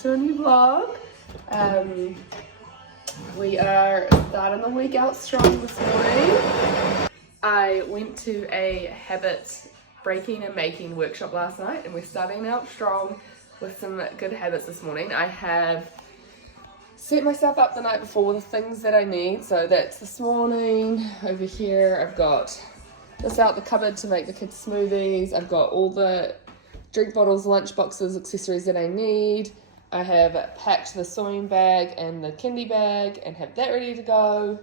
to a new vlog. We are starting the week out strong this morning. I went to a habit breaking and making workshop last night, and we're starting out strong with some good habits this morning. I have set myself up the night before with the things that I need. So that's this morning. Over here I've got this out the cupboard to make the kids smoothies. I've got all the drink bottles, lunch boxes, accessories that I need. I have packed the sewing bag and the kindy bag and have that ready to go.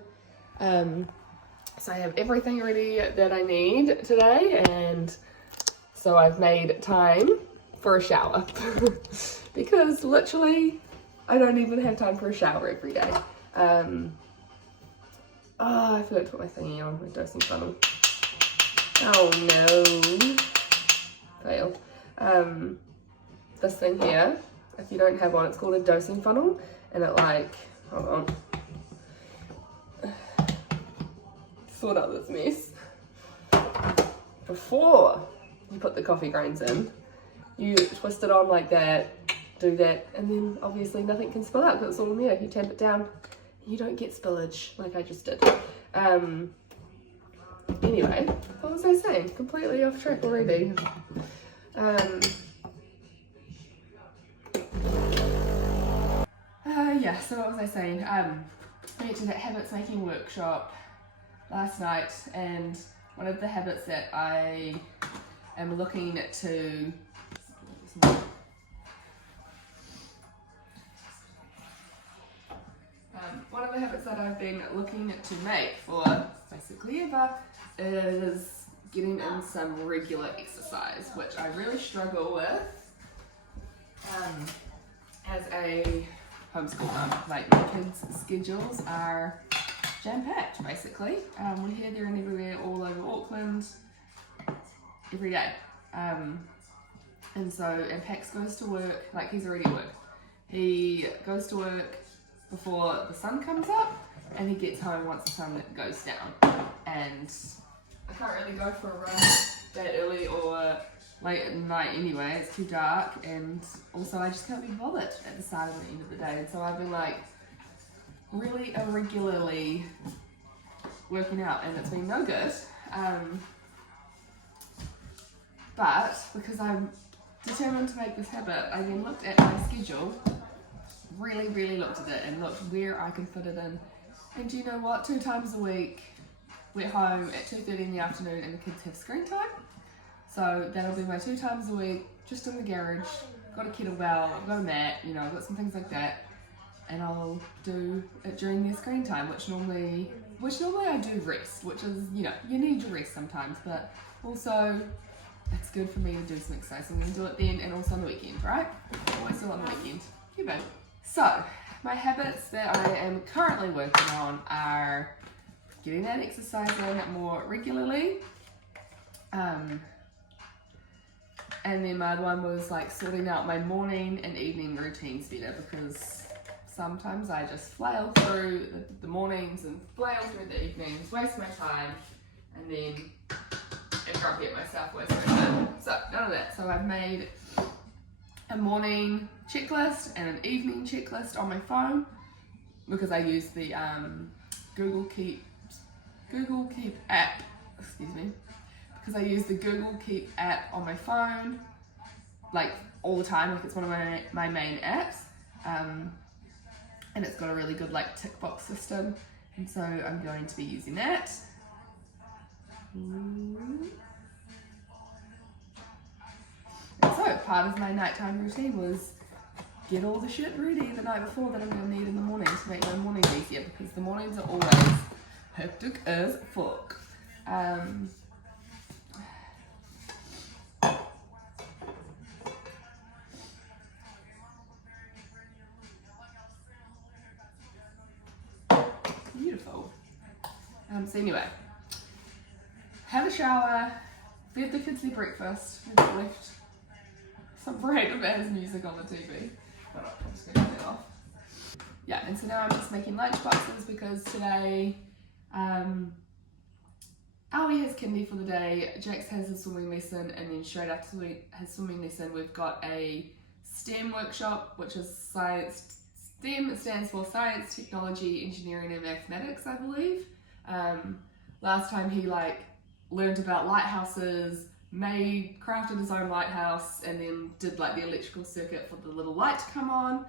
So I have everything ready that I need today, and so I've made time for a shower because literally I don't even have time for a shower every day. I forgot to put my thingy on, my dosing funnel. Oh no, fail. This thing here, if you don't have one, it's called a dosing funnel, and it hold on, sort out this mess. Before you put the coffee grains in, you twist it on like that, do that, and then obviously nothing can spill out because it's all in there. You tamp it down, you don't get spillage like I just did. Anyway, what was I saying? Completely off track already. Yeah, so what was I saying? I went to that habits making workshop last night, and one of the habits that I am looking to one of the habits that I've been looking to make for basically ever is getting in some regular exercise, which I really struggle with as a homeschool mum. Like, my kids' schedules are jam-packed basically. We're here, there and everywhere, all over Auckland, every day. And Pax goes to work, like he's already at work. He goes to work before the sun comes up, and he gets home once the sun goes down. And I can't really go for a run that early or late at night anyway, it's too dark, and also I just can't be bothered at the start and the end of the day. And so I've been like really irregularly working out, and it's been no good. But because I'm determined to make this habit, I then looked at my schedule, really looked at it and looked where I can fit it in. And do you know what? 2 times a week we're home at 2:30 in the afternoon and the kids have screen time. So that'll be my 2 times a week, just in the garage. Got a kettlebell, I've got a mat, I've got some things like that. And I'll do it during their screen time, which normally I do rest, which is, you need your rest sometimes, but also it's good for me to do some exercise. I'm gonna do it then and also on the weekend, right? Always do it on the weekend. You babe. So, my habits that I am currently working on are getting that exercise in more regularly. And then my other one was like sorting out my morning and evening routines better, because sometimes I just flail through the mornings and flail through the evenings, waste my time, and then I'm grumpy at myself, waste my time. So none of that. So I've made a morning checklist and an evening checklist on my phone, because I use the Google Keep app, because I use the Google Keep app on my phone like all the time, like it's one of my main apps, and it's got a really good like tick box system, and so I'm going to be using that. And so part of my nighttime routine was get all the shit ready the night before that I'm going to need in the morning to make my mornings easier, because the mornings are always hectic as fuck. Beautiful. So anyway, had a shower, fed the kids their breakfast, left some random ass music on the TV. Hold on, I'm just going to turn that off. Yeah, and so now I'm just making lunch boxes, because today Allie has kindy for the day, Jax has a swimming lesson, and then straight after his swimming lesson we've got a STEM workshop, which is science. STEM stands for Science, Technology, Engineering and Mathematics, I believe. Last time he like learned about lighthouses, crafted his own lighthouse, and then did like the electrical circuit for the little light to come on.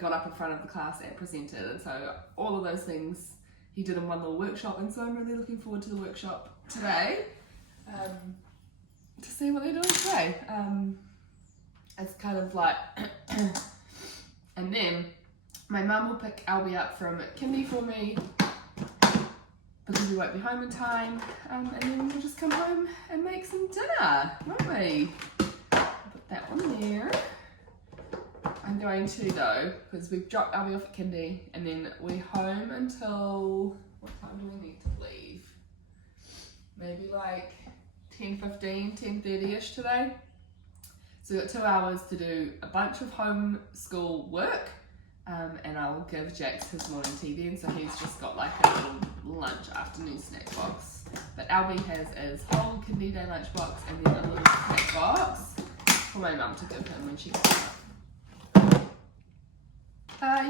Got up in front of the class and presented, and so all of those things he did in one little workshop, and so I'm really looking forward to the workshop today to see what they're doing today. It's kind of like and then my mum will pick Albie up from kindy for me because we won't be home in time, and then we'll just come home and make some dinner, won't we? I'll put that one there. I'm going to though, because we've dropped Albie off at kindy, and then we're home until, what time do we need to leave? Maybe like 10:15, 10:30ish today. So we've got 2 hours to do a bunch of homeschool work, and I'll give Jax his morning tea then, so he's just got like a little lunch afternoon snack box. But Albie has his whole kindy day lunch box and then a little snack box for my mum to give him when she gets up.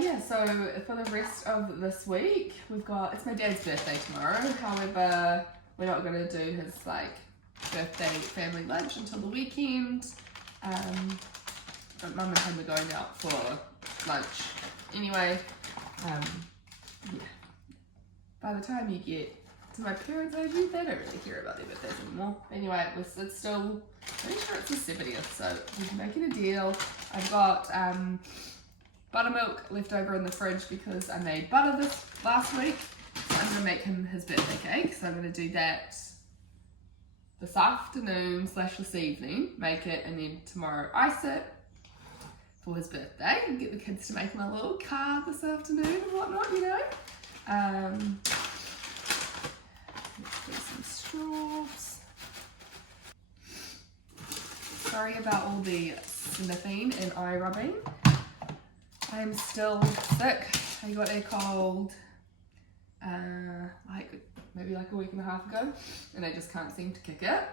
Yeah, so for the rest of this week, it's my dad's birthday tomorrow. However, we're not going to do his like birthday family lunch until the weekend. But mum and him are going out for lunch anyway. Yeah. By the time you get to my parents' age, they don't really care about their birthdays anymore. Anyway, it's still, I'm pretty sure it's the 70th, so we're making a deal. I've got buttermilk left over in the fridge because I made butter this last week. So I'm going to make him his birthday cake, so I'm going to do that this afternoon / this evening, make it, and then tomorrow ice it for his birthday and get the kids to make him a little card this afternoon and whatnot, you know. Let's do some straws. Sorry about all the sniffing and eye rubbing. I'm still sick. I got a cold maybe like a week and a half ago, and I just can't seem to kick it.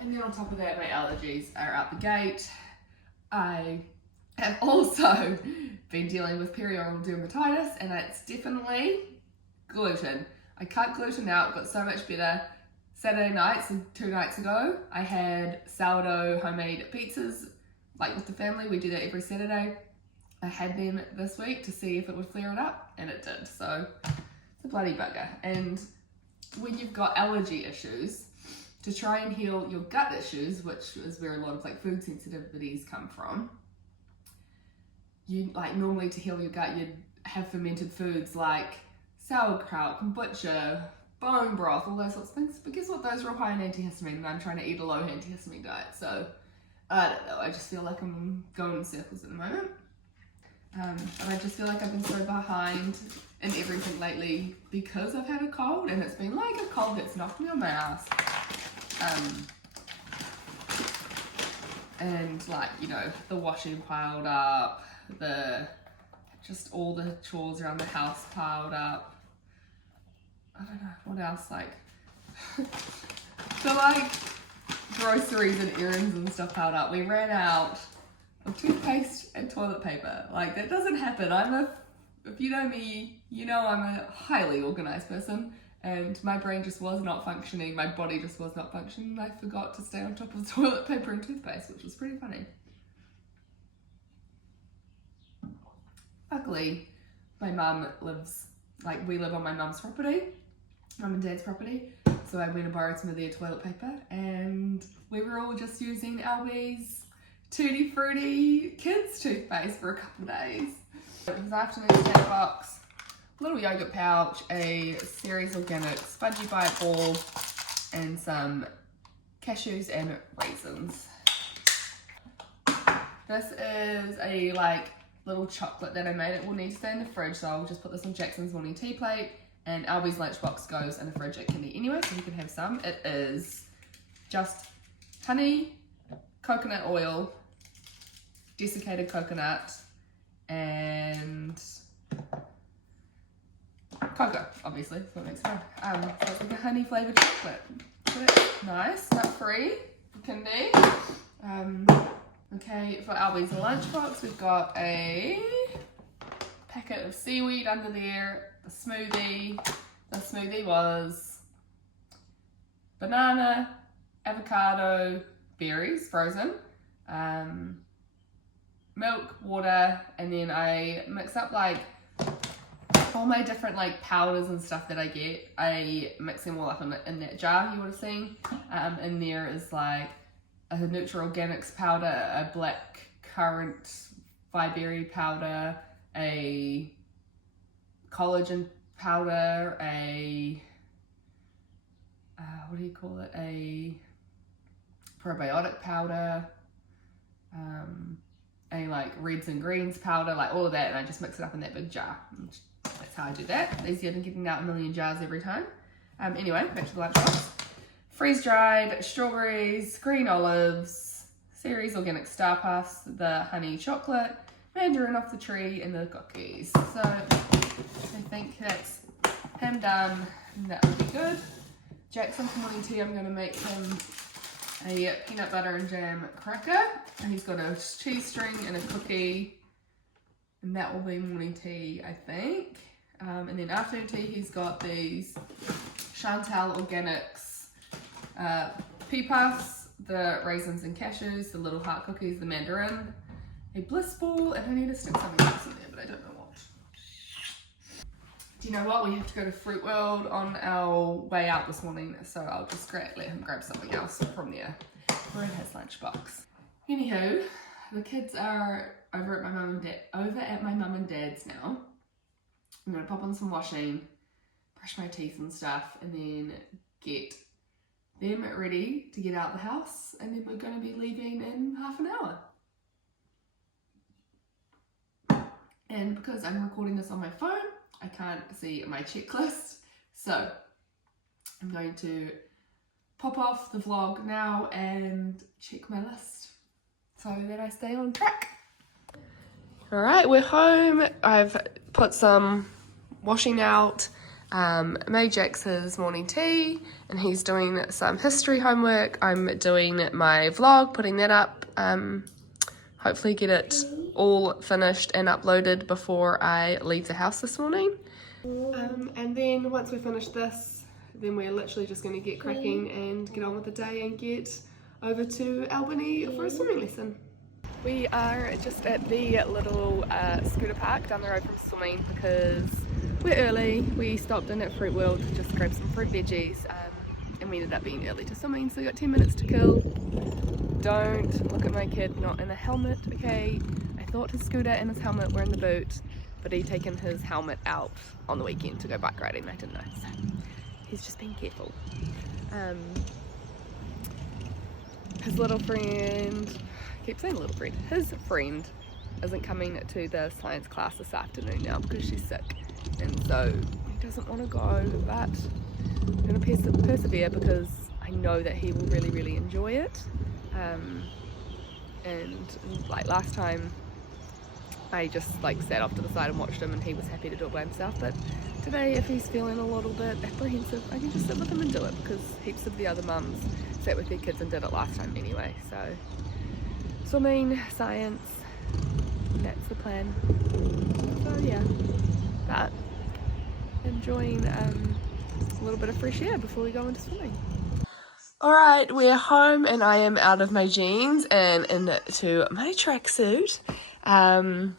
And then on top of that, my allergies are out the gate. I have also been dealing with perioral dermatitis, and it's definitely gluten. I cut gluten out, got so much better. Saturday night, so 2 nights ago, I had sourdough homemade pizzas, like with the family. We do that every Saturday. I had them this week to see if it would flare it up, and it did. So it's a bloody bugger. And when you've got allergy issues, to try and heal your gut issues, which is where a lot of like food sensitivities come from, you like normally to heal your gut, you'd have fermented foods like sauerkraut, kombucha, bone broth, all those sorts of things. But guess what? Those are all high in antihistamine, and I'm trying to eat a low antihistamine diet. So I don't know. I just feel like I'm going in circles at the moment. But I just feel like I've been so behind in everything lately because I've had a cold, and it's been like a cold that's knocked me on my ass. And like, you know, the washing piled up, just all the chores around the house piled up. I don't know, what else, like, the like groceries and errands and stuff piled up. We ran out of toothpaste and toilet paper. Like, that doesn't happen. If you know me, you know I'm a highly organized person, and my brain just was not functioning, my body just was not functioning. I forgot to stay on top of toilet paper and toothpaste, which was pretty funny. Luckily, my mum lives, like, we live on my mum's property, mum and dad's property, so I went and borrowed some of their toilet paper, and we were all just using Albie's Tutti Frutti kids toothpaste for a couple of days. This afternoon snack box, little yogurt pouch, a Ceres Organic spongy bite ball, and some cashews and raisins. This is a like little chocolate that I made. It will need to stay in the fridge, so I'll just put this on Jackson's morning tea plate, and Albie's lunchbox goes in the fridge at kindy anyway, so he can have some. It is just honey, coconut oil, desiccated coconut, and cocoa, obviously, that's what makes it fun. So it's like a honey flavoured chocolate. So it's nice, nut free, for kindy. Okay, for Albie's lunchbox, we've got a packet of seaweed under there, the smoothie. The smoothie was banana, avocado, berries, frozen, milk, water, and then I mix up like all my different like powders and stuff that I get. I mix them all up in that jar you would have seen. And there is like a Neutral Organics powder, a black currant fiberry powder, a collagen powder, a what do you call it? A probiotic powder, a like reds and greens powder, like all of that, and I just mix it up in that big jar. That's how I do that. Easier than getting out a million jars every time. Anyway, back to the lunchbox. Freeze-dried strawberries, green olives, Ceres Organic Star Puffs, the honey chocolate, mandarin off the tree, and the cookies. So I think that's him done, and that would be good. Jackson for morning tea, I'm going to make him a peanut butter and jam cracker. And he's got a cheese string and a cookie, and that will be morning tea, I think. And then afternoon tea, he's got these Chantal Organics pea puffs, the raisins and cashews, the little heart cookies, the mandarin, a bliss ball, and I need to stick something else in there, but I don't know what. Do you know what? We have to go to Fruit World on our way out this morning, so I'll just let him grab something else from there. We're in his lunchbox. Anywho, the kids are over at my mum and dad's now. I'm gonna pop on some washing, brush my teeth and stuff, and then get them ready to get out the house, and then we're gonna be leaving in half an hour. And because I'm recording this on my phone, I can't see my checklist, so I'm going to pop off the vlog now and check my list so that I stay on track. Alright, we're home. I've put some washing out, made Jax his morning tea, and he's doing some history homework. I'm doing my vlog, putting that up, hopefully get it all finished and uploaded before I leave the house this morning. And then once we finish this, then we're literally just going to get cracking and get on with the day and get over to Albany for a swimming lesson. We are just at the little scooter park down the road from swimming because we're early. We stopped in at Fruit World to just grab some fruit veggies, and we ended up being early to swimming, so we got 10 minutes to kill. Don't look at my kid not in a helmet, okay? I thought his scooter and his helmet were in the boot, but he'd taken his helmet out on the weekend to go bike riding. I didn't know, so he's just being careful. His little friend, I keep saying little friend, his friend isn't coming to the science class this afternoon now because she's sick, and so he doesn't want to go, but I'm going to persevere because I know that he will really, really enjoy it. And like last time, I just like sat off to the side and watched him, and he was happy to do it by himself. But today, if he's feeling a little bit apprehensive, I can just sit with him and do it, because heaps of the other mums sat with their kids and did it last time anyway. So swimming, science, that's the plan. So yeah, but enjoying a little bit of fresh air before we go into swimming. Alright, we're home and I am out of my jeans and into my tracksuit. I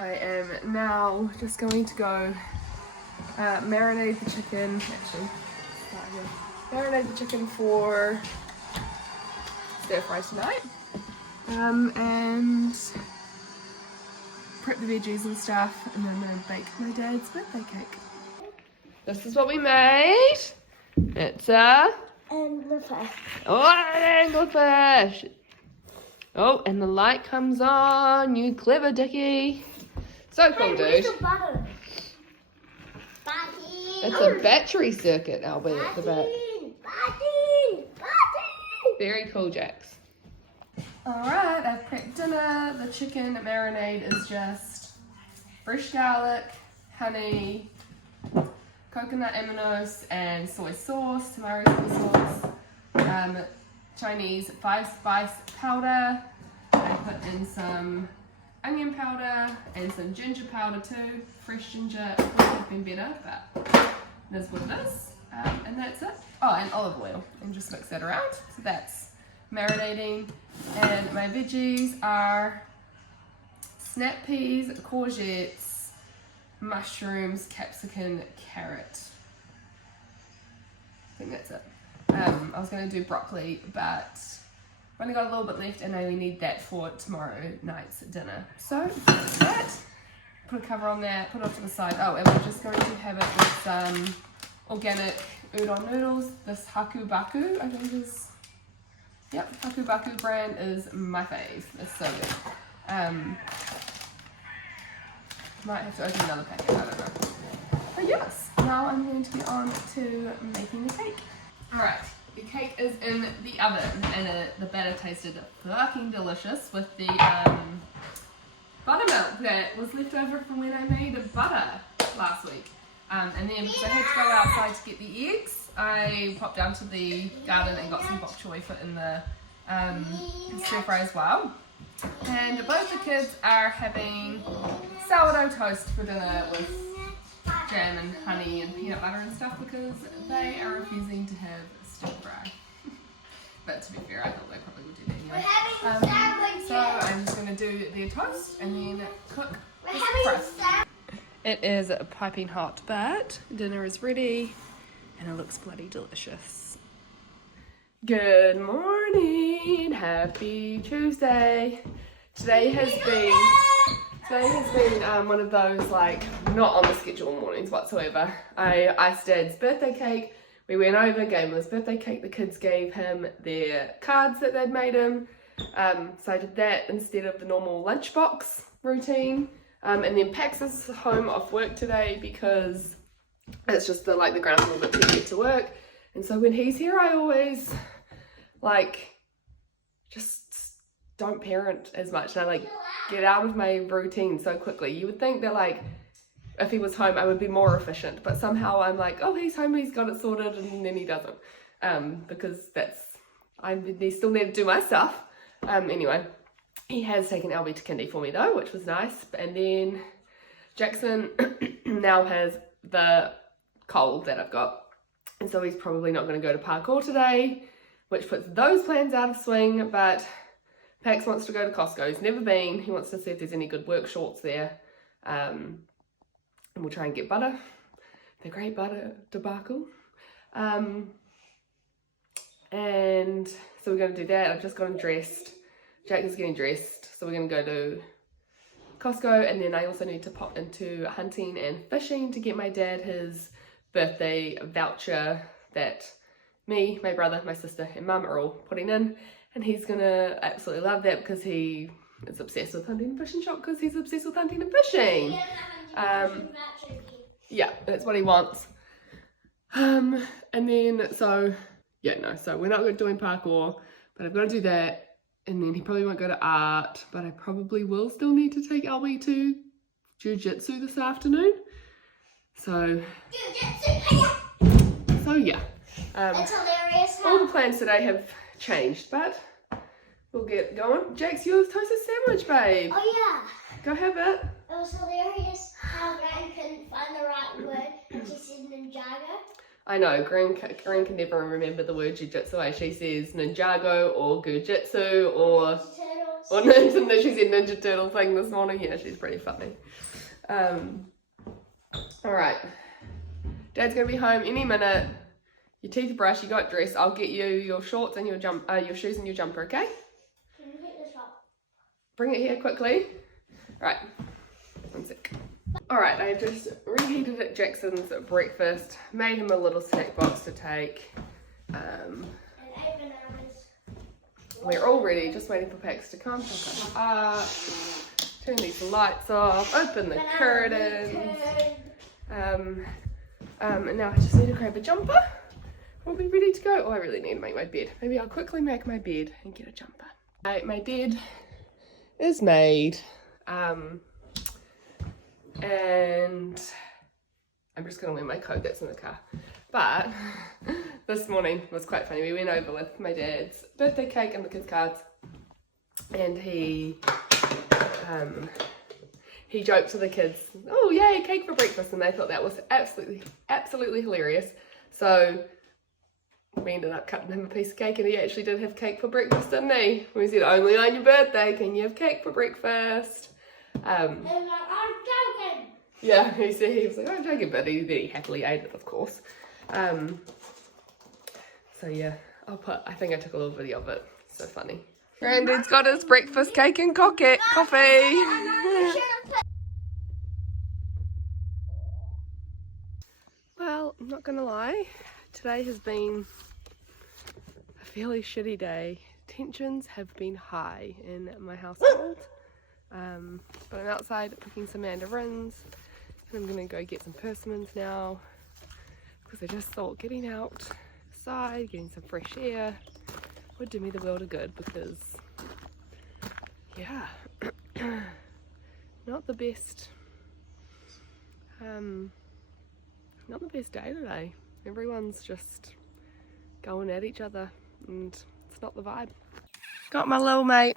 am now just going to go marinate the chicken, marinate the chicken for stir fry tonight, and prep the veggies and stuff, and then I'm going to bake my dad's birthday cake. This is what we made. It's a anglerfish. Oh, an anglerfish. Oh, and the light comes on. You clever Dickie. So cool, dude. It's a battery circuit, Albie, at the back. Very cool, Jax. Alright, I've prepped dinner. The chicken marinade is just fresh garlic, honey, coconut aminos, and soy sauce, tamari soy sauce. Chinese 5-spice powder. I put in some onion powder and some ginger powder too. Fresh ginger would have been better, but that's what it is. And that's it. Oh, and olive oil, and just mix that around. So that's marinating. And my veggies are snap peas, courgettes, mushrooms, capsicum, carrot. I think that's it. I was going to do broccoli, but I've only got a little bit left and I only need that for tomorrow night's dinner. So that's that. Put a cover on that, put it off to the side. Oh, and we're just going to have it with some organic udon noodles. This Haku Baku, I think is, yep, Haku Baku brand is my fave. It's so good. Might have to open another packet, I don't know. But yes, now I'm going to get on to making the cake. Alright, the cake is in the oven and the batter tasted fucking delicious with the buttermilk that was left over from when I made butter last week. And then because I had to go outside to get the eggs, I popped down to the garden and got some bok choy for in the stir fry as well. And both the kids are having sourdough toast for dinner with jam and honey and peanut butter and stuff because they are refusing to have stir fry. But to be fair, I thought they probably would do that anyway. So I'm just going to do their toast and then cook the crust. It is piping hot, but dinner is ready and it looks bloody delicious. Good morning, happy Tuesday. Today has been one of those like not on the schedule mornings whatsoever. I iced Dad's birthday cake. We went over, gave him his birthday cake. The kids gave him their cards that they'd made him. So I did that instead of the normal lunchbox routine. And then Pax is home off work today because it's just the ground's a little bit too late to work. And so when he's here, I always just don't parent as much. And I get out of my routine so quickly. You would think that if he was home, I would be more efficient, but somehow I'm oh, he's home, he's got it sorted, and then he doesn't, because I still need to do my stuff. Anyway, he has taken Albie to kindy for me though, which was nice. And then Jackson now has the cold that I've got, and so he's probably not going to go to parkour today, which puts those plans out of swing. But Pax wants to go to Costco. He's never been. He wants to see if there's any good work shorts there. And we'll try and get butter. The great butter debacle. And so we're going to do that. I've just gotten dressed. Jack is getting dressed. So we're going to go to Costco. And then I also need to pop into hunting and fishing to get my dad his birthday voucher that me, my brother, my sister and mum are all putting in. And he's going to absolutely love that because he is obsessed with hunting and fishing shop because he's obsessed with hunting and fishing. Yeah, that's what he wants. And then, so we're not doing parkour, but I've got to do that. And then he probably won't go to art, but I probably will still need to take Albie to Ju-Jitsu this afternoon. So yeah. It's hilarious. All the plans today have changed, but we'll get going. Jax, yours toasted sandwich, babe. Oh yeah. Go have it. It was hilarious how Gran couldn't find the right word and she said Ninjago. I know, Gran can never remember the word Jiu-Jitsu. She says Ninjago or Gujitsu or Ninja. She said Ninja Turtle thing this morning. Yeah, she's pretty funny. Alright. Dad's going to be home any minute. Your teeth brushed, you got dressed. I'll get you your shorts and your shoes and your jumper, okay? Can you pick this up? Bring it here quickly. Right, 1 sec. Alright, I just reheated Jackson's breakfast, made him a little snack box to take. We're all ready, just waiting for Pax to come. Turn these lights off, open the curtains. And now I just need to grab a jumper. We'll be ready to go. Oh, I really need to make my bed. Maybe I'll quickly make my bed and get a jumper. Right, my bed is made. And I'm just gonna wear my coat that's in the car. But this morning was quite funny. We went over with my dad's birthday cake and the kids' cards, and he joked to the kids, "Oh yay, cake for breakfast," and they thought that was absolutely hilarious. So we ended up cutting him a piece of cake, and he actually did have cake for breakfast, didn't he? We said, "Only on your birthday can you have cake for breakfast." He was like, I'm joking. Yeah, he was like, "I'm joking," but he happily ate it, of course. So yeah, I think I took a little video of it. So funny. Granddad's got his breakfast cake and coffee. Well, I'm not gonna lie, today has been a fairly shitty day. Tensions have been high in my household. But I'm outside picking some mandarins, and I'm gonna go get some persimmons now, because I just thought getting outside, getting some fresh air would do me the world of good, because yeah, not the best day today. Everyone's just going at each other, and it's not the vibe. Got my little mate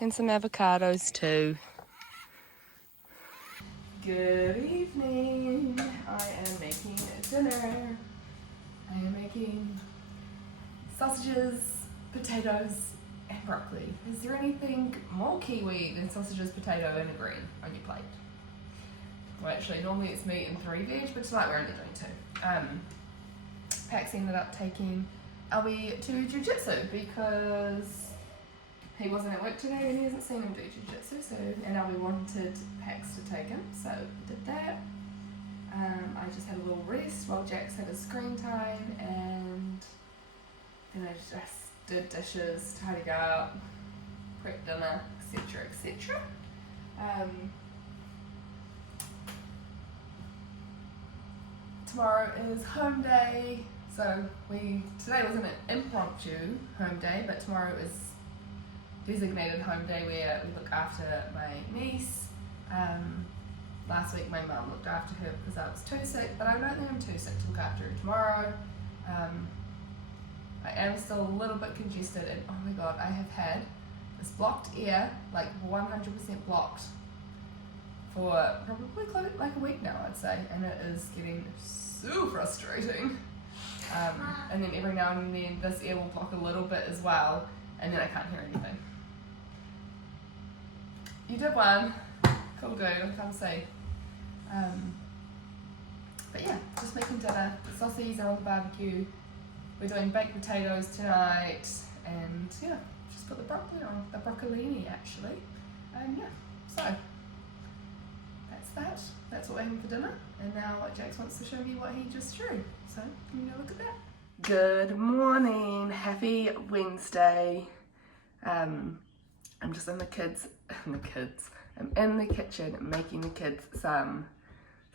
and some avocados too. Good evening. I am making dinner. I am making sausages, potatoes, and broccoli. Is there anything more kiwi than sausages, potato, and a green on your plate? Well, actually, normally it's meat and 3 veg, but tonight we're only doing 2. Pax ended up taking Albie to Ju-Jitsu because he wasn't at work today and he hasn't seen him do Ju-Jitsu, and Albie wanted Pax to take him, so we did that. I just had a little rest while Jax had his screen time, and then I just did dishes, tidied up, prepped dinner, etc, etc. Tomorrow is home day, so today was an impromptu home day, but tomorrow is designated home day where we look after my niece. Last week my mum looked after her because I was too sick, but I don't think I'm too sick to look after her tomorrow. I am still a little bit congested, and oh my god, I have had this blocked ear, like 100% blocked, for probably like a week now, I'd say, and it is getting so frustrating. And then every now and then this ear will block a little bit as well, and then I can't hear anything. You did one. Cool dude, I can't see. But yeah, just making dinner. The sausages are on the barbecue. We're doing baked potatoes tonight, and yeah, just put the broccoli on, the broccolini actually. And yeah, so that's that. That's what we're having for dinner. And now Jax wants to show me what he just drew. So you can go look at that. Good morning, happy Wednesday. I'm just in the I'm in the kitchen making the kids some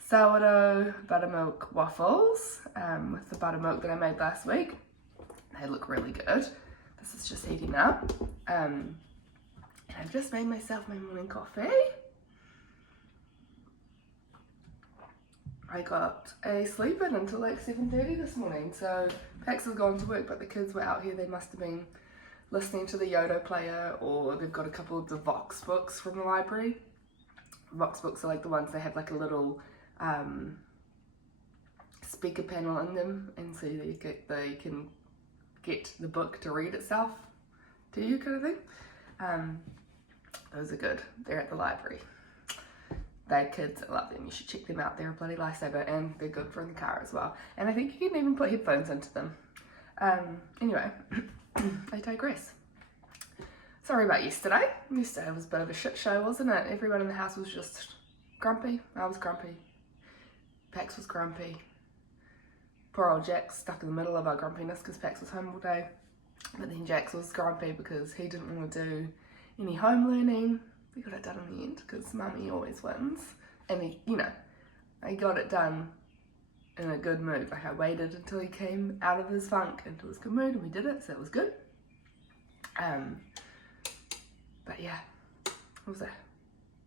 sourdough buttermilk waffles with the buttermilk that I made last week. They look really good. This is just heating up. And I've just made myself my morning coffee. I got a sleep in until like 7:30 this morning, so Pax has gone to work, but the kids were out here. They must have been listening to the Yodo player, or they've got a couple of the Vox books from the library. Vox books are like the ones that have like a little speaker panel in them, and so they can get the book to read itself to you, kind of thing. Those are good. They're at the library. They're kids, I love them. You should check them out. They're a bloody lifesaver, and they're good for in the car as well. And I think you can even put headphones into them. Anyway, I digress. Sorry about yesterday. Yesterday was a bit of a shit show, wasn't it? Everyone in the house was just grumpy. I was grumpy. Pax was grumpy. Poor old Jax stuck in the middle of our grumpiness because Pax was home all day. But then Jax was grumpy because he didn't want to do any home learning. We got it done in the end because Mummy always wins. And I got it done in a good mood. Like, I waited until he came out of his funk into his good mood, and we did it, so it was good. But yeah, it was a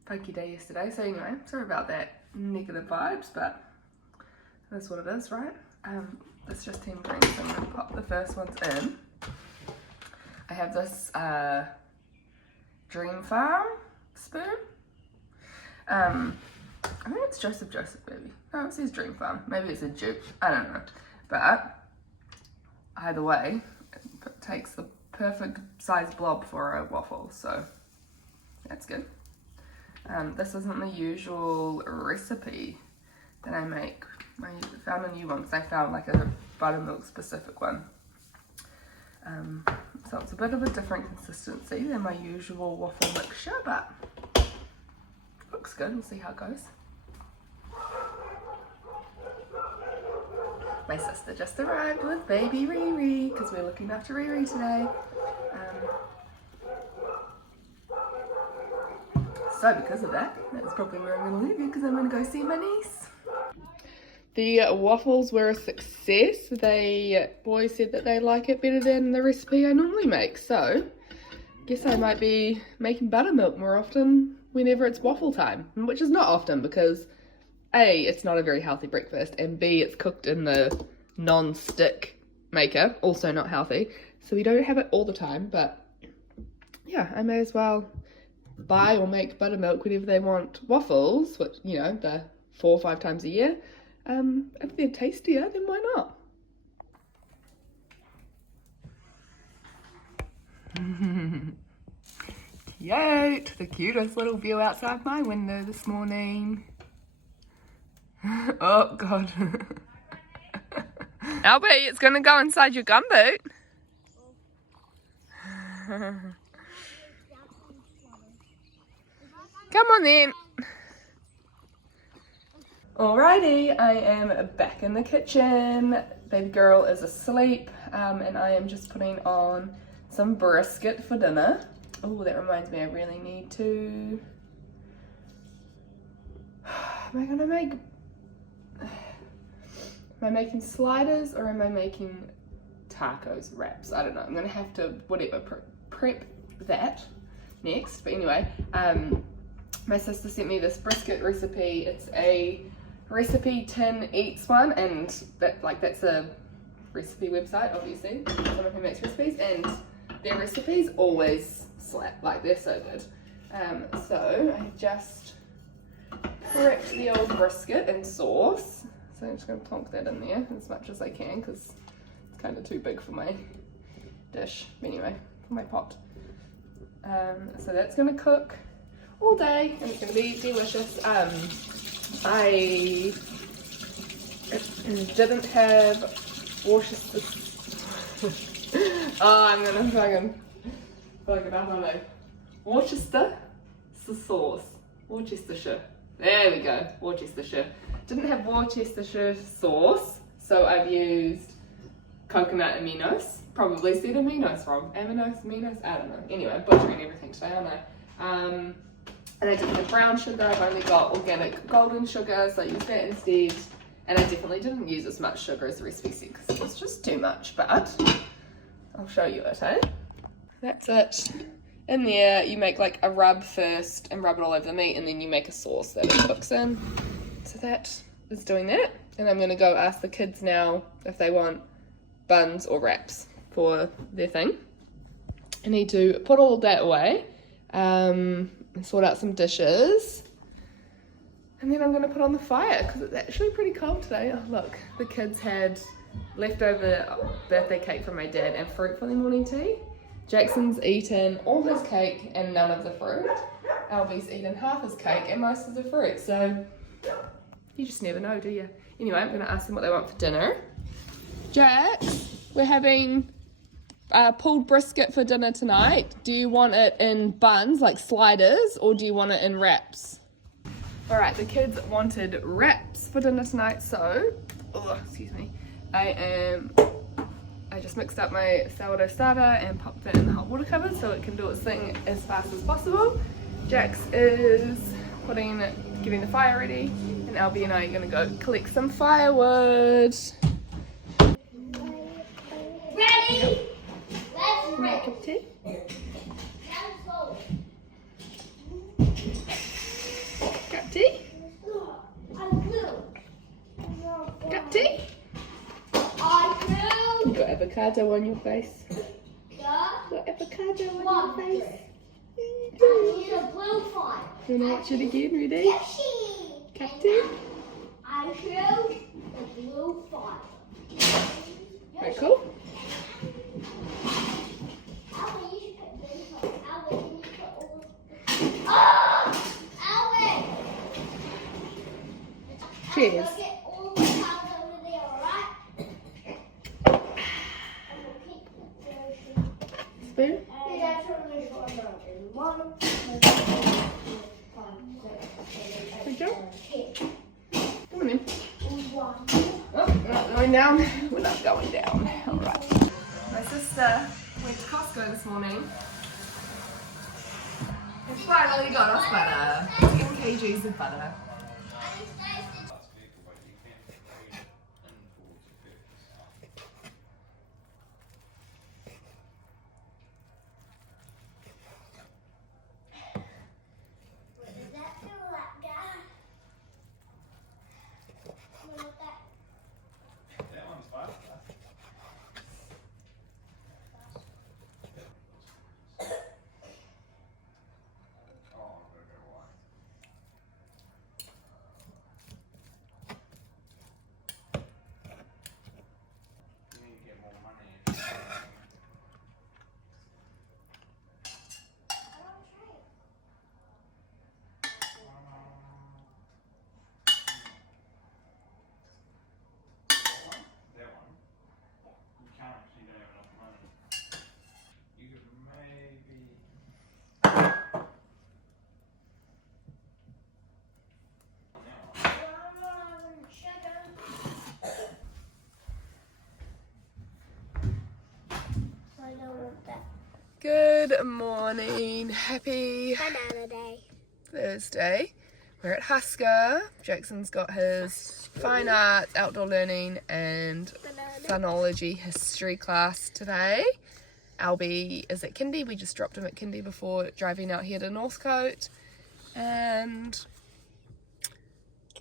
funky day yesterday. So anyway, sorry about that negative vibes, but that's what it is, right? It's just 10 drinks, so I'm going to pop the first ones in. I have this Dream Farm spoon. I think it's Joseph maybe. No, it says Dream Farm. Maybe it's a Ju. I don't know. But either way, it takes the perfect size blob for a waffle, so that's good. This isn't the usual recipe that I make. I found a new one because I found like a buttermilk specific one. So it's a bit of a different consistency than my usual waffle mixture, but looks good. We'll see how it goes. My sister just arrived with baby Riri because we're looking after Riri today. So because of that, that's probably where I'm going to leave you because I'm going to go see my niece. The waffles were a success. The boys said that they like it better than the recipe I normally make. So I guess I might be making buttermilk more often whenever it's waffle time, which is not often because A, it's not a very healthy breakfast, and B, it's cooked in the non-stick maker, also not healthy. So we don't have it all the time, but yeah, I may as well buy or make buttermilk whenever they want waffles, which, you know, the 4 or 5 times a year. If they're tastier, then why not? Cute! The cutest little view outside my window this morning. Oh god. Albie, it's gonna go inside your gumboot. Come on then. Alrighty, I am back in the kitchen. Baby girl is asleep, and I am just putting on some brisket for dinner. Oh, that reminds me, I really need to... Am I making sliders or am I making tacos, wraps? I don't know. I'm gonna have to, whatever, prep that next. But anyway, my sister sent me this brisket recipe. It's a Recipe Tin Eats one, and that's a recipe website, obviously, someone who makes recipes, and their recipes always slap, like they're so good. So I just prepped the old brisket and sauce, so I'm just going to plonk that in there as much as I can because it's kind of too big for my dish, anyway, for my pot. So that's going to cook all day and it's going to be delicious. I didn't have Worcestershire. Oh, I'm gonna fucking up on it. Worcestershire sauce. Worcestershire. There we go. Worcestershire. Didn't have Worcestershire sauce, so I've used coconut aminos. Probably said aminos wrong. Aminos, I don't know. Anyway, butchering everything today, aren't I? And I didn't have brown sugar, I've only got organic golden sugar, so I used that instead. And I definitely didn't use as much sugar as the recipe said because it was just too much, but I'll show you it, eh? That's it. In there, you make like a rub first and rub it all over the meat, and then you make a sauce that it cooks in. So that is doing that. And I'm gonna go ask the kids now if they want buns or wraps for their thing. I need to put all of that away. And sort out some dishes, and then I'm going to put on the fire because it's actually pretty cold today. Oh look, the kids had leftover birthday cake from my dad and fruit for their morning tea. Jackson's eaten all his cake and none of the fruit. Albie's eaten half his cake and most of the fruit, so you just never know, do you? Anyway, I'm going to ask them what they want for dinner. Jax, we're having pulled brisket for dinner tonight. Do you want it in buns, like sliders, or do you want it in wraps? Alright, the kids wanted wraps for dinner tonight, so, excuse me, I just mixed up my sourdough starter and popped it in the hot water cupboard so it can do its thing as fast as possible. Jax is getting the fire ready, and Albie and I are going to go collect some firewood. Ready? Want a cup of tea? Cup of tea? Cup of tea? avocado on your face. Yeah. Got avocado on your face. I need a blue one. You wanna watch it again? Ready? Pepsi. Captain? I chose the blue one. Right, cool. Alvin, you should put this on. Alvin, you need to put all the... Oh! Alvin! Cheers. Alvin, get all the cards over there, alright? Spoon? Good job. Come on in. Oh, we're not going down. We're not going down. Alright. My sister went to Costco this morning. And finally got us butter. 10 kgs of butter. What does that feel like, guys? That one's faster. Oh, I'm gonna go away. You need to get more money. That one. You can't actually, don't have enough money. You could maybe. I don't want that. Good morning. Happy Banana day. Thursday. We're at Husker. Jackson's got his fine arts, outdoor learning and Banana. phonology history class today. Albie is at kindy. We just dropped him at kindy before driving out here to Northcote. And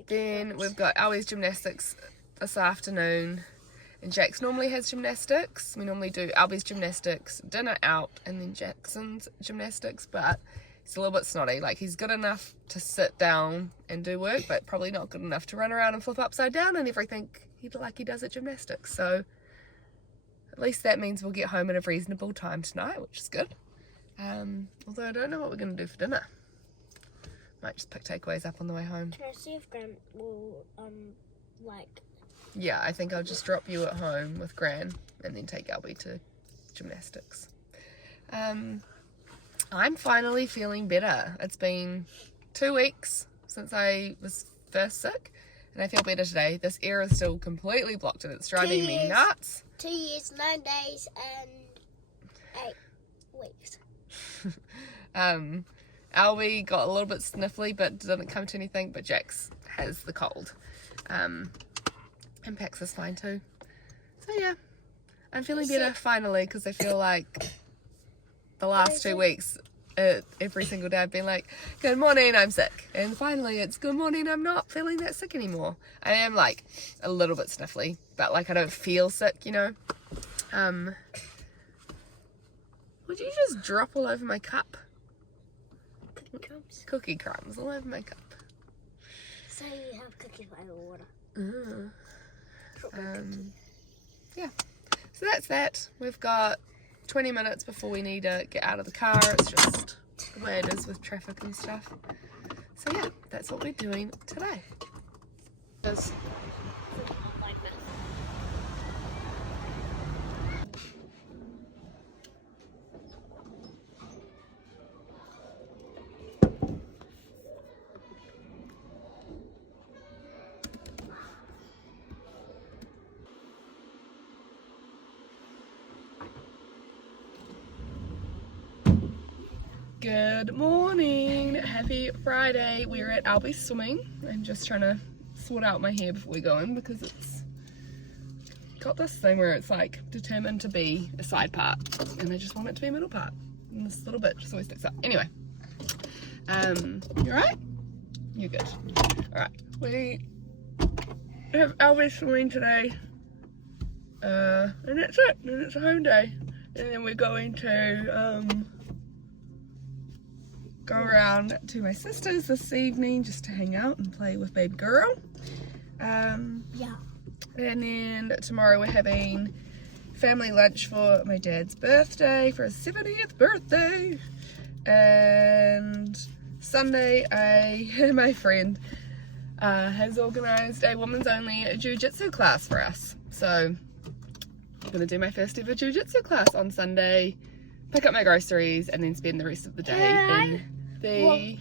then we've got Albie's gymnastics this afternoon. And Jax normally has gymnastics. We normally do Albie's gymnastics, dinner out, and then Jackson's gymnastics. But he's a little bit snotty. Like, he's good enough to sit down and do work, but probably not good enough to run around and flip upside down and everything like he does at gymnastics. So at least that means we'll get home at a reasonable time tonight, which is good. Although I don't know what we're going to do for dinner. Might just pick takeaways up on the way home. Can I see if Grant will, like... Yeah, I think I'll just drop you at home with Gran and then take Albie to gymnastics. I'm finally feeling better. It's been 2 weeks since I was first sick and I feel better today. This ear is still completely blocked and it's driving me nuts. 2 years, 9 days, and 8 weeks. Albie got a little bit sniffly but didn't come to anything, but Jax has the cold. And Pax is fine too. So yeah, I'm feeling better finally because I feel like the last 2 weeks, every single day I've been like, good morning, I'm sick. And finally it's good morning, I'm not feeling that sick anymore. I am like a little bit sniffly, but like I don't feel sick, you know. Would you just drop all over my cup? Cookie crumbs. Cookie crumbs all over my cup. So you have cookie flavour water. Yeah, so that's that. We've got 20 minutes before we need to get out of the car. It's just the way it is with traffic and stuff. So yeah, that's what we're doing today. Good morning, happy Friday. We're at Albie's swimming. I'm just trying to sort out my hair before we go in because it's got this thing where it's like determined to be a side part and I just want it to be a middle part and this little bit just always sticks up. Anyway, you alright? You're good. Alright, we have Albie's swimming today. And that's it, and it's a home day. And then we're going to go around to my sister's this evening just to hang out and play with baby girl. Yeah. And then tomorrow we're having family lunch for my dad's birthday, for his 70th birthday. And Sunday, my friend has organised a women's only Ju-Jitsu class for us. So I'm going to do my first ever Ju-Jitsu class on Sunday, pick up my groceries, and then spend the rest of the day in the...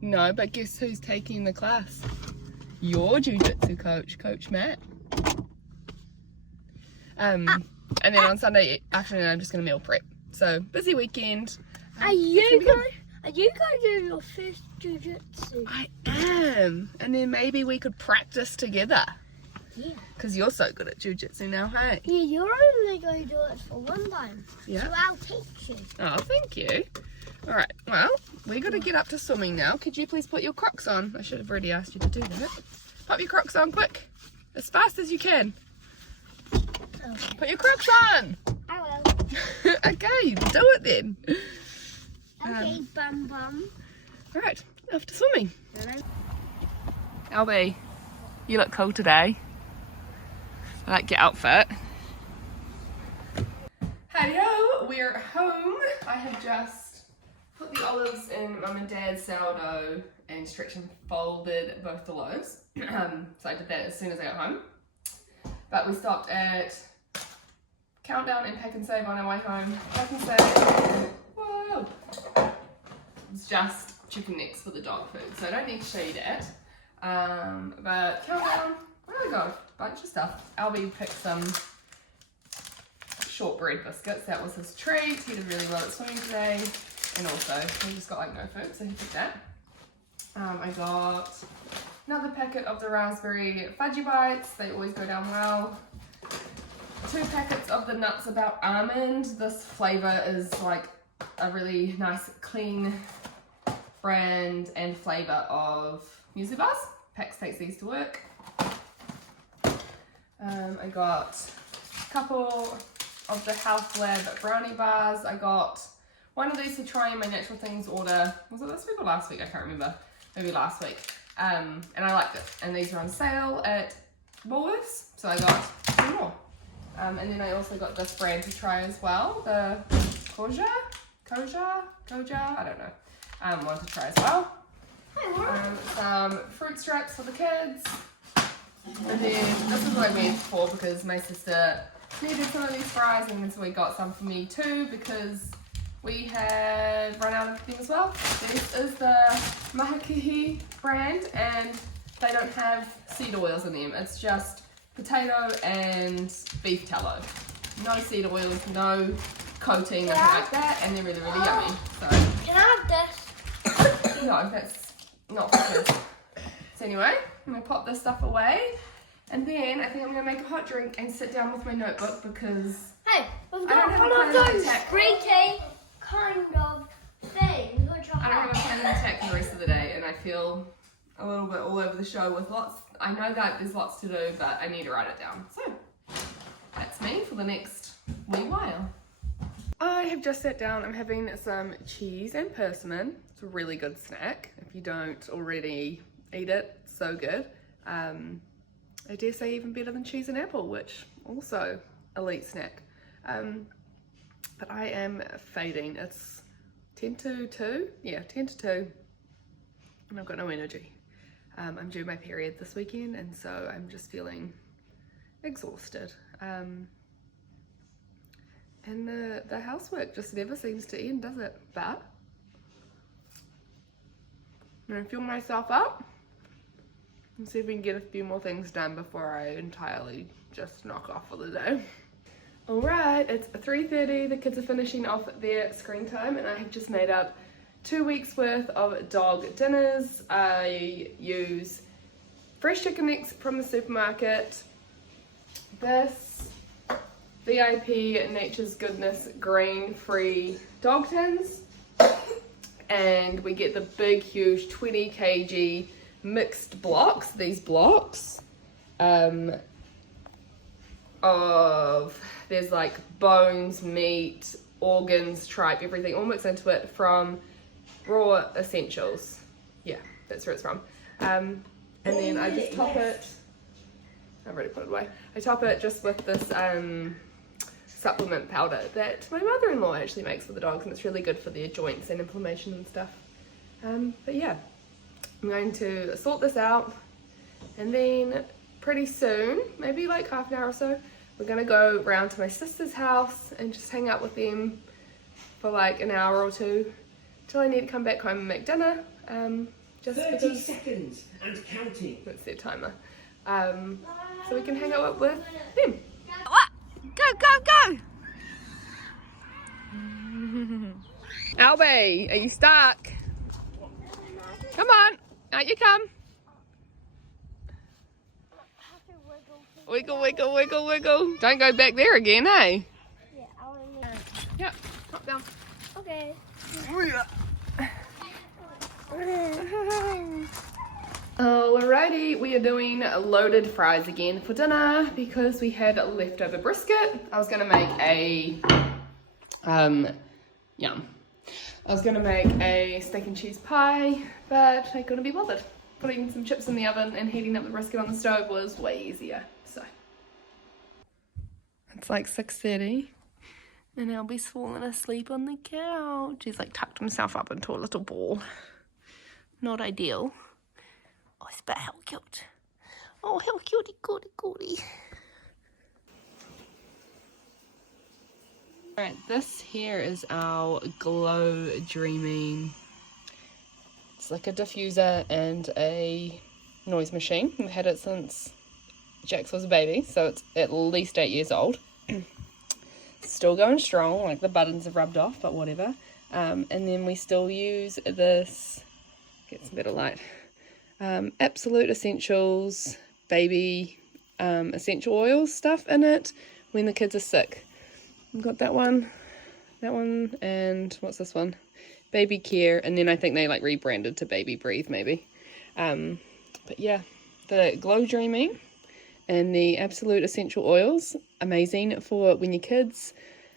No, but guess who's taking the class? Your Ju-Jitsu coach, Coach Matt. And then on Sunday afternoon, I'm just going to meal prep. So, busy weekend. Are you going to do your first Ju-Jitsu? I am. And then maybe we could practice together. Yeah. Because you're so good at Ju-Jitsu now, hey? Yeah, you're only going to do it for one time. Yeah. So I'll teach you. Oh, thank you. All right, well, we got to get up to swimming now. Could you please put your Crocs on? I should have already asked you to do that. Pop your Crocs on quick. As fast as you can. Okay. Put your Crocs on. I will. Okay, do it then. Okay, bum bum. All right, off to swimming. Albie, you look cool today. I like your outfit. Hey-ho, we're home. I have just put the olives in Mum and Dad's sourdough and stretched and folded both the loaves. So I did that as soon as I got home. But we stopped at Countdown and Pack and Save on our way home. Pack and Save. Whoa! It's just chicken necks for the dog food, so I don't need to show you that. But Countdown, where did I go? Bunch of stuff. Albie picked some shortbread biscuits. That was his treat. He did really well at swimming today. And also, he just got like no food, so he picked that. I got another packet of the raspberry fudgy bites. They always go down well. 2 packets of the Nuts About almond. This flavour is like a really nice, clean brand and flavour of muesli bars. Pax takes these to work. I got a couple of the Health Lab brownie bars. I got one of these to try in my Natural Things order. Was it this week or last week? I can't remember. Maybe last week. And I liked it. And these are on sale at Woolworths, so I got 2 more. And then I also got this brand to try as well. The Koja, I don't know. One to try as well. Some fruit strips for the kids. And then this is what I made for because my sister needed some of these fries, and so we got some for me too because we had run out of things as well. This is the Mahakihi brand, and they don't have seed oils in them. It's just potato and beef tallow. No seed oils, no coating, nothing like that, and they're really, really yummy. So Can I have this? no, that's not for kids. So anyway, I'm gonna pop this stuff away, and then I think I'm gonna make a hot drink and sit down with my notebook because Hey, we've I don't got have one a of plan of those attack. pretty kind of things which are I don't have a plan of attack for the rest of the day, and I feel a little bit all over the show with lots. I know that there's lots to do, but I need to write it down. So that's me for the next wee while. I have just sat down. I'm having some cheese and persimmon. It's a really good snack. If you don't already eat it, so good. I dare say even better than cheese and apple, which also elite snack. But I am fading. It's 10 to 2. Yeah, 10 to 2. And I've got no energy. I'm due my period this weekend, and so I'm just feeling exhausted. And the housework just never seems to end, does it? But I'm gonna fill myself up and see if we can get a few more things done before I entirely just knock off for the day. Alright, it's 3:30, the kids are finishing off their screen time, and I have just made up 2 weeks worth of dog dinners. I use fresh chicken necks from the supermarket, this VIP Nature's Goodness grain-free dog tins, and we get the big huge 20 kg mixed blocks, these blocks. of, there's like bones, meat, organs, tripe, everything all mixed into it from Raw Essentials. Yeah, that's where it's from. And then I just top it, I've already put it away. I top it just with this supplement powder that my mother-in-law actually makes for the dogs, and it's really good for their joints and inflammation and stuff. But yeah, I'm going to sort this out, and then pretty soon, maybe like half an hour or so, we're gonna go round to my sister's house and just hang out with them for like an hour or two till I need to come back home and make dinner. Just 30 seconds and counting. That's their timer. So we can hang out with them. What? Go, go, go! Albie, are you stuck? Come on, out you come. Wiggle, wiggle, wiggle, wiggle. Don't go back there again, eh? Yeah, I want to. Yep, hop down. Okay. Alrighty, we are doing loaded fries again for dinner because we had leftover brisket. I was gonna make a I was gonna make a steak and cheese pie, but I couldn't be bothered. Putting some chips in the oven and heating up the brisket on the stove was way easier. So it's like 6:30 and Albie's fallen asleep on the couch. He's like tucked himself up into a little ball. Not ideal. Oh, but how cute. Oh, how cutie, cutie, cutie. Alright, this here is our Glow Dreaming. It's like a diffuser and a noise machine. We've had it since Jax was a baby, so it's at least 8 years old. Still going strong, like the buttons have rubbed off, but whatever. And then we still use this, get some better light, Absolute Essentials baby essential oils stuff in it when the kids are sick. We've got that one, and what's this one? Baby Care, and then I think they like rebranded to Baby Breathe maybe. But yeah, the Glow Dreaming and the Absolute Essential Oils, amazing for when your kids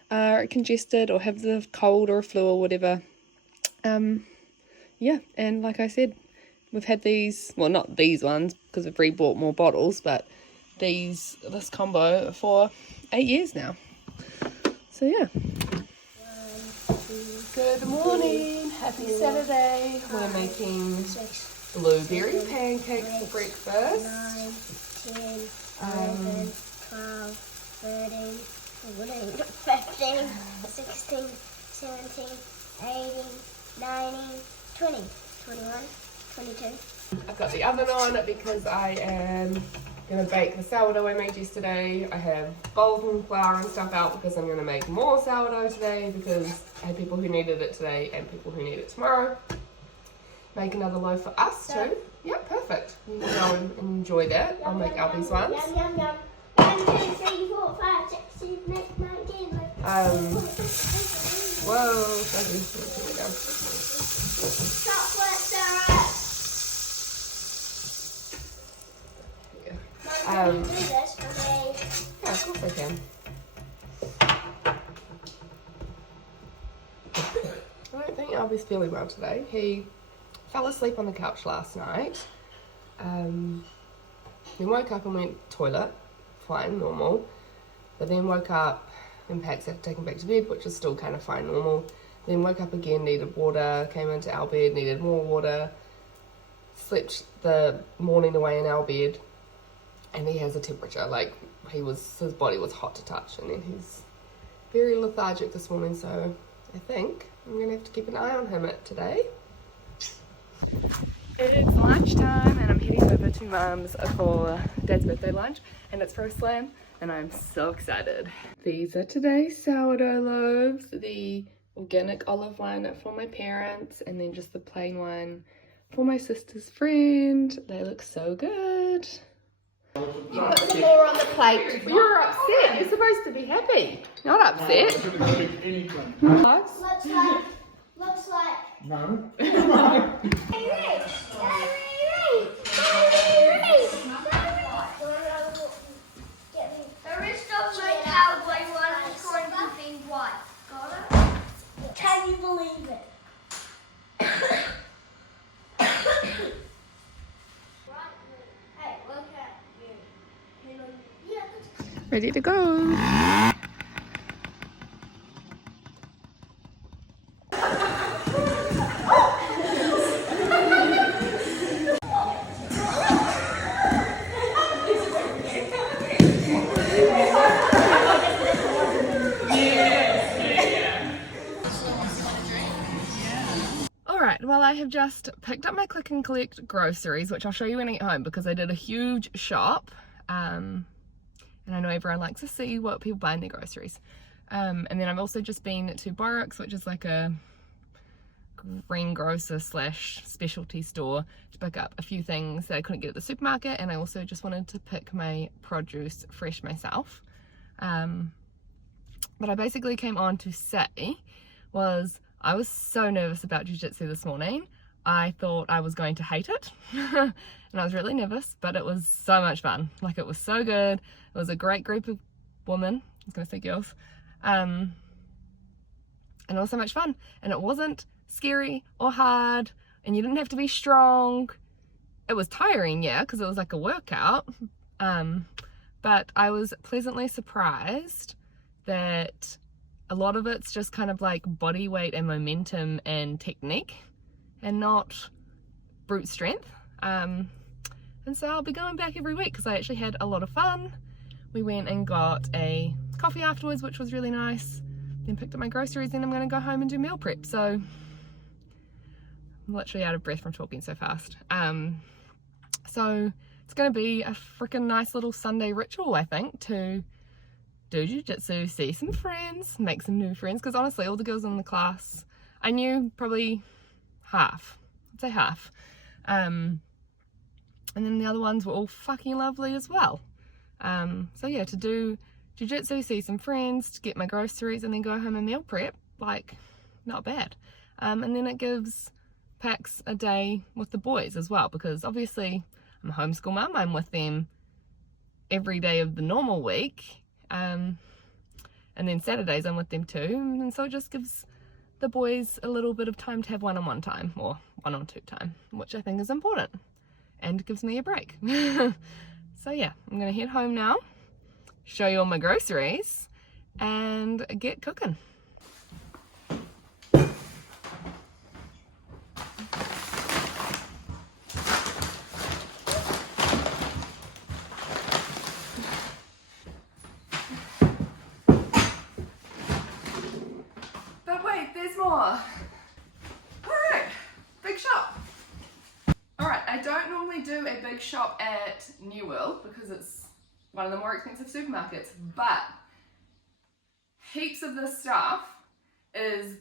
are congested or have the cold or flu or whatever. Yeah, and like I said, we've had these, well not these ones because we've re-bought more bottles, but this combo for 8 years now. So yeah. Good morning, happy Saturday. We're making blueberry pancakes for breakfast. 9, 10, 11, 12, 13, 14, 15, 16, 17, 18, 19, 20, 21, 22. I've got the oven on because I am going to bake the sourdough I made yesterday. I have golden flour and stuff out because I'm going to make more sourdough today because I had people who needed it today and people who need it tomorrow. Make another loaf for us too. Yeah, perfect. You can go and enjoy that. I'll make Albie's ones. Yum, yum, yum. 1, 2, 3, 4, 5, 6, 7, 8, 9, 10. Whoa, here we go. Chocolate syrup. Yeah. Mum, can you do this for me? Yeah, of course I can. I don't think Albie's feeling well today. He fell asleep on the couch last night. He woke up and went toilet, fine, normal. But then woke up and Pax had to take him back to bed, which is still kind of fine, normal. Then woke up again, needed water, came into our bed, needed more water. Slept the morning away in our bed. And he has a temperature, like his body was hot to touch, and then he's very lethargic this morning, so I think I'm gonna have to keep an eye on him today. It's lunchtime and I'm heading over to Mum's for Dad's birthday lunch, and it's for a slam, and I'm so excited. These are today's sourdough loaves, the organic olive one for my parents, and then just the plain one for my sister's friend. They look so good. You put some more on the plate. You're upset. You're supposed to be happy. Not upset. Looks like. None. Aristo ready to go. Alright, well I have just picked up my click and collect groceries, which I'll show you when I get home because I did a huge shop. And I know everyone likes to see what people buy in their groceries. And then I've also just been to Borix, which is like a greengrocer slash specialty store, to pick up a few things that I couldn't get at the supermarket, and I also just wanted to pick my produce fresh myself. But I basically came on to say was I was so nervous about Ju-Jitsu this morning. I thought I was going to hate it and I was really nervous, but it was so much fun. Like, it was so good. It was a great group of women, I was gonna say girls, and it was so much fun, and it wasn't scary or hard, and you didn't have to be strong. It was tiring, yeah, because it was like a workout, but I was pleasantly surprised that a lot of it's just kind of like body weight and momentum and technique, and not brute strength. And so I'll be going back every week because I actually had a lot of fun. We went and got a coffee afterwards, which was really nice. Then picked up my groceries, and I'm going to go home and do meal prep. So I'm literally out of breath from talking so fast. So it's going to be a freaking nice little Sunday ritual, I think, to do Ju-Jitsu, see some friends, make some new friends, because honestly all the girls in the class I knew probably half, I'd say half, and then the other ones were all fucking lovely as well. So yeah, to do Ju-Jitsu, see some friends, to get my groceries, and then go home and meal prep, like, not bad. And then it gives Pax a day with the boys as well, because obviously I'm a homeschool mum, I'm with them every day of the normal week, and then Saturdays I'm with them too, and so it just gives the boys a little bit of time to have one-on-one time, or one-on-two time, which I think is important, and gives me a break. So yeah, I'm gonna head home now, show you all my groceries, and get cooking. But wait, there's more. Alright, big shop. Alright, I don't normally do a big shop at New World because it's one of the more expensive supermarkets, but heaps of this stuff is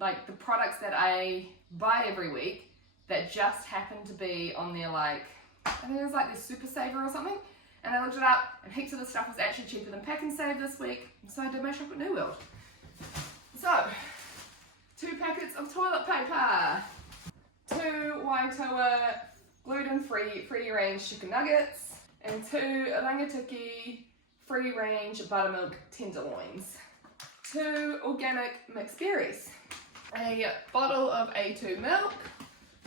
like the products that I buy every week that just happen to be on their, like, I think it was like the Super Saver or something, and I looked it up and heaps of the stuff was actually cheaper than Pack and Save this week, so I did my shop at New World. So, 2 packets of toilet paper, 2 Waitoa gluten-free free-range chicken nuggets, and 2 rangatiki free-range buttermilk tenderloins, 2 organic mixed berries, a bottle of A2 milk.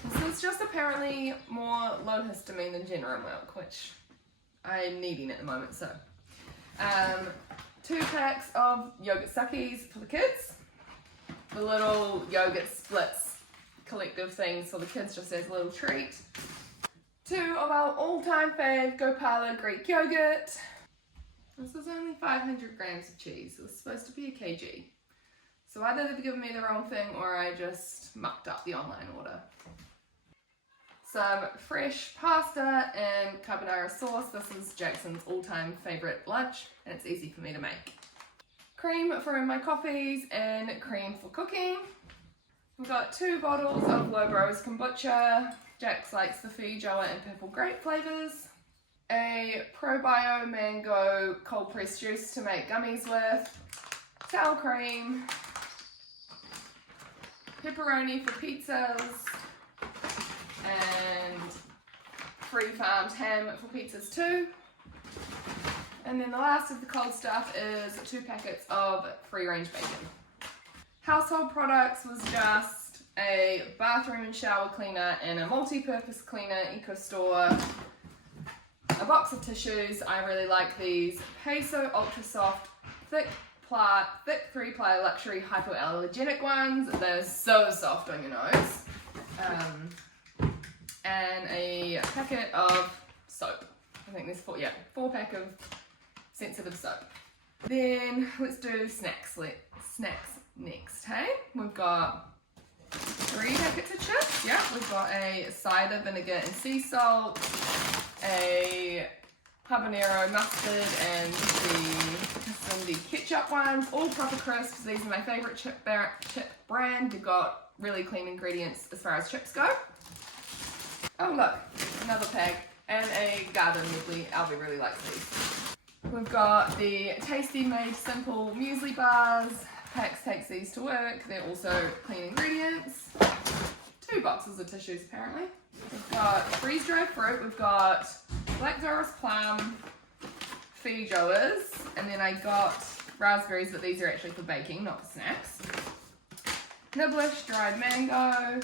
This is just apparently more low histamine than general milk, which I'm needing at the moment, so. 2 packs of yogurt suckies for the kids. The little yogurt splits collective things for the kids, just as a little treat. 2 of our all-time fave Gopala Greek yogurt. This is only 500 grams of cheese. It was supposed to be a kg. So either they've given me the wrong thing or I just mucked up the online order. Some fresh pasta and carbonara sauce. This is Jackson's all-time favourite lunch, and it's easy for me to make. Cream for my coffees and cream for cooking. We've got 2 bottles of Low Bros kombucha. Jax likes the Feijoa and purple grape flavours. A ProBio mango cold pressed juice to make gummies with. Sour cream. Pepperoni for pizzas. And free-farmed ham for pizzas too. And then the last of the cold stuff is 2 packets of free-range bacon. Household products was just a bathroom and shower cleaner and a multi-purpose cleaner, EcoStore. a box of tissues. I really like these Peso Ultra Soft thick 3-ply luxury hypoallergenic ones. They're so soft on your nose. And a packet of soap. I think there's 4 pack of sensitive soap. Then let's do snacks. Snacks next, hey? We've got 3 packets of chips. Yeah, we've got a cider vinegar and sea salt, a habanero mustard, and the ketchup ones, all proper crisps. These are my favourite chip brand. They've got really clean ingredients as far as chips go. Oh look, another pack, and a garden medley. Albie really likes these. We've got the Tasty Made Simple muesli bars. Pax takes these to work. They're also clean ingredients. 2 boxes of tissues apparently. We've got freeze-dried fruit. We've got Black Doris plum, feijoas, and then I got raspberries, but these are actually for baking, not for snacks. Nibblish dried mango.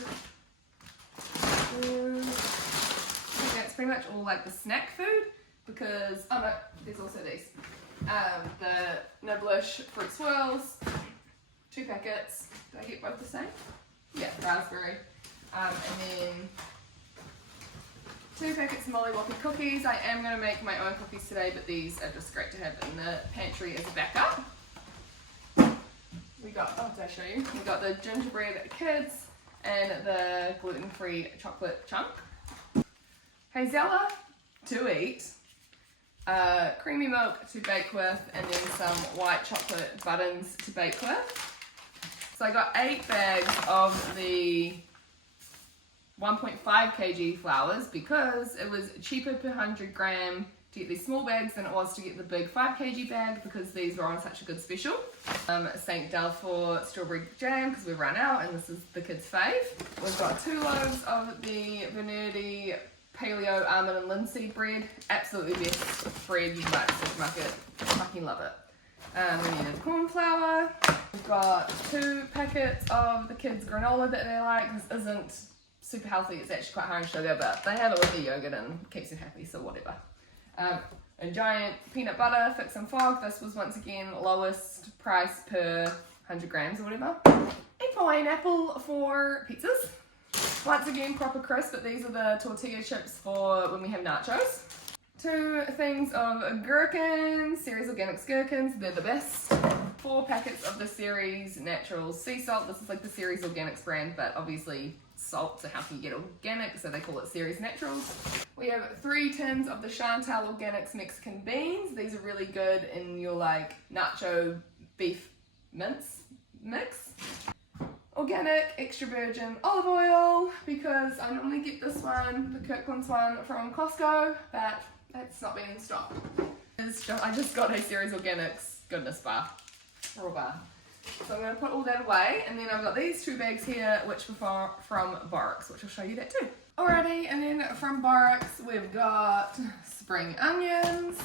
That's pretty much all like the snack food because, oh no, there's also these. The Nibblish fruit swirls, 2 packets. Did I get both the same? Yeah, raspberry. And then 2 packets of mollywoppy cookies. I am going to make my own cookies today, but these are just great to have in the pantry as a backup. We got, oh, did I show you? We got the gingerbread kids and the gluten-free chocolate chunk. Hazella to eat, creamy milk to bake with, and then some white chocolate buttons to bake with. So I got 8 bags of the 1.5 kg flours because it was cheaper per 100 gram to get these small bags than it was to get the big 5 kg bag because these were on such a good special. St. Dalfor strawberry jam because we've run out and this is the kids' fave. We've got 2 loaves of the Bernardi paleo almond and linseed bread. Absolutely best bread you can buy at the supermarket. Fucking love it. We needed corn flour. We've got 2 packets of the kids' granola that they like. This isn't super healthy, it's actually quite high in sugar, but they have it with the yogurt and keeps them happy, so whatever. A giant peanut butter, Fix and Fog. This was once again lowest price per 100 grams or whatever. A pineapple for pizzas. Once again, proper crisp, but these are the tortilla chips for when we have nachos. 2 things of gherkins, Ceres Organics gherkins, they're the best. 4 packets of the Ceres Naturals sea salt. This is like the Ceres Organics brand, but obviously salt, so how can you get organic? So they call it Ceres Naturals. We have 3 tins of the Chantal Organics Mexican beans. These are really good in your like nacho beef mince mix. Organic extra virgin olive oil because I normally get this one, the Kirkland's one, from Costco, but it's not been in stock. I just got a Ceres Organics goodness bar, raw bar. So I'm going to put all that away, and then I've got these 2 bags here, which were from Borix, which I'll show you that too. Alrighty, and then from Borix we've got spring onions,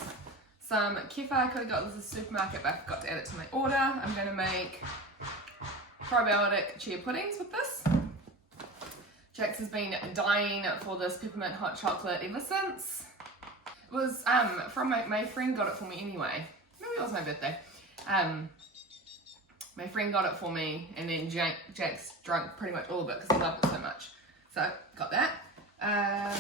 some kefir. I could have got this at the supermarket, but I forgot to add it to my order. I'm going to make probiotic chia puddings with this. Jax has been dying for this peppermint hot chocolate ever since. It was from my friend got it for me anyway. Maybe it was my birthday. My friend got it for me, and then Jax drank pretty much all of it because he loved it so much. So, got that.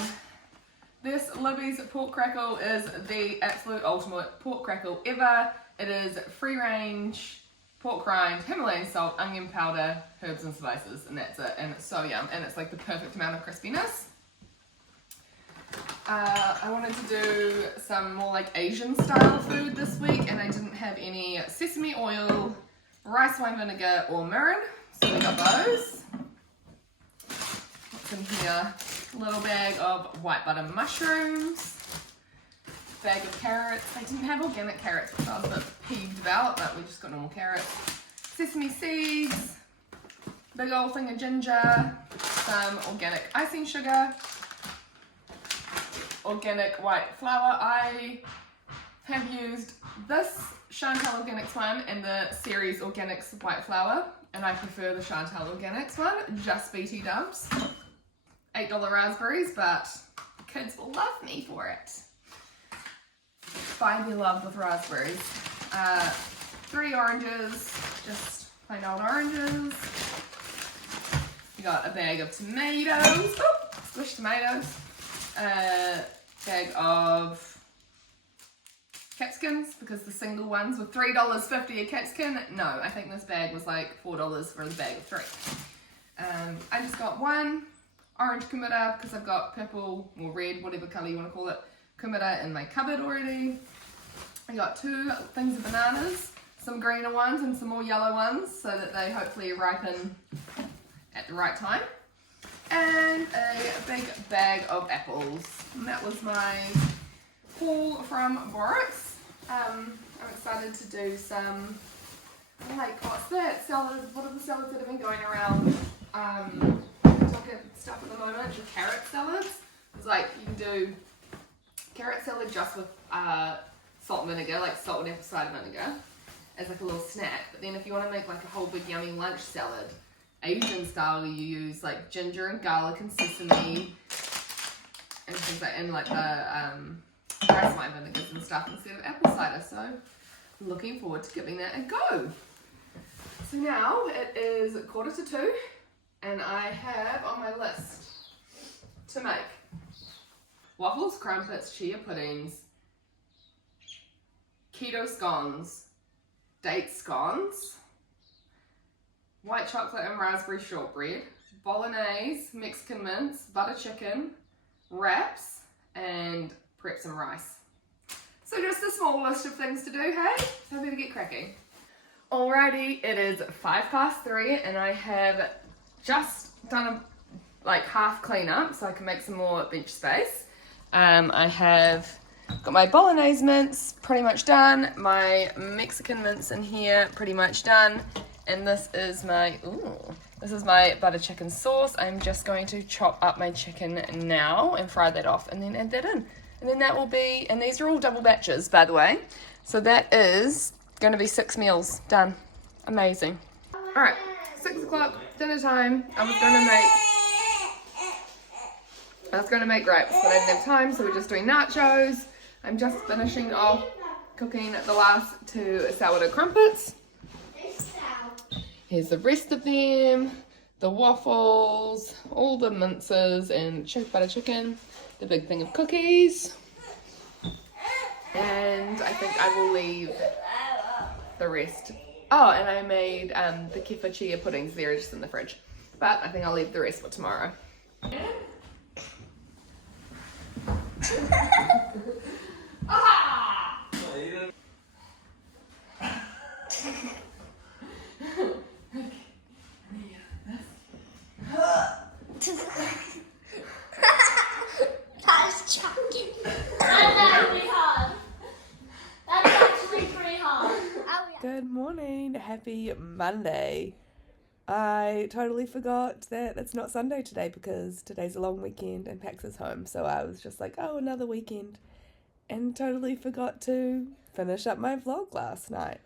This Libby's pork crackle is the absolute ultimate pork crackle ever. It is free range, pork rind, Himalayan salt, onion powder, herbs and spices, and that's it. And it's so yum, and it's like the perfect amount of crispiness. I wanted to do some more like Asian style food this week, and I didn't have any sesame oil, rice wine vinegar, or mirin, so we got those. What's in here? A little bag of white butter mushrooms, bag of carrots. I didn't have organic carrots, which I was a bit peeved about, but we just got normal carrots. Sesame seeds, big old thing of ginger, some organic icing sugar, organic white flour. I have used this Chantal Organics one and the Ceres Organics white flour, and I prefer the Chantal Organics one, just BT dubs. $8 raspberries, but kids will love me for it. Spidey love with raspberries. 3 oranges, just plain old oranges. We got a bag of tomatoes, squished tomatoes. A bag of capsicums, because the single ones were $3.50 a capsicum. No, I think this bag was like $4 for the bag of 3. I just got 1 orange committer because I've got purple or red, whatever colour you want to call it, committer in my cupboard already. I got 2 things of bananas, some greener ones and some more yellow ones, so that they hopefully ripen at the right time. And a big bag of apples. And that was my haul from Borix. I'm excited to do some, like, what's that salad? What are the salads that have been going around? Stuff at the moment, the carrot salads. It's like you can do carrot salad just with salt and vinegar, like salt and apple cider vinegar, as like a little snack. But then if you want to make like a whole big yummy lunch salad, Asian style, you use like ginger and garlic and sesame and things like, and like the rice wine vinegars and stuff instead of apple cider. So I'm looking forward to giving that a go. So now it is 1:45. And I have on my list to make waffles, crumpets, chia puddings, keto scones, date scones, white chocolate and raspberry shortbread, bolognese, Mexican mince, butter chicken, wraps, and prep some rice. So just a small list of things to do, hey? So I better get cracking. Alrighty, it is 3:05 and I have just done a like half clean up so I can make some more bench space. I have got my bolognese mince pretty much done, my Mexican mince in here pretty much done, and this is my butter chicken sauce. I'm just going to chop up my chicken now and fry that off and then add that in, and then that will be, and these are all double batches by the way, so that is going to be 6 meals done. Amazing. Alright, 6 o'clock, dinner time. I was going to make grapes, but I didn't have time, so we're just doing nachos. I'm just finishing off cooking the last 2 sourdough crumpets. Here's the rest of them, the waffles, all the minces and butter chicken, the big thing of cookies. And I think I will leave the rest. Oh, and I made the kefir chia puddings. They're just in the fridge. But I think I'll leave the rest for tomorrow. That is chunky. That's actually hard. That's actually pretty hard. Good morning. Happy Monday. I totally forgot that it's not Sunday today because today's a long weekend and Pax is home. So I was just like, oh, another weekend. And totally forgot to finish up my vlog last night.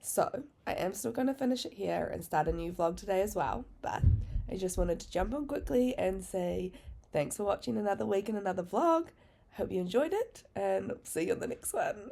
So I am still going to finish it here and start a new vlog today as well. But I just wanted to jump on quickly and say thanks for watching another week and another vlog. Hope you enjoyed it and see you on the next one.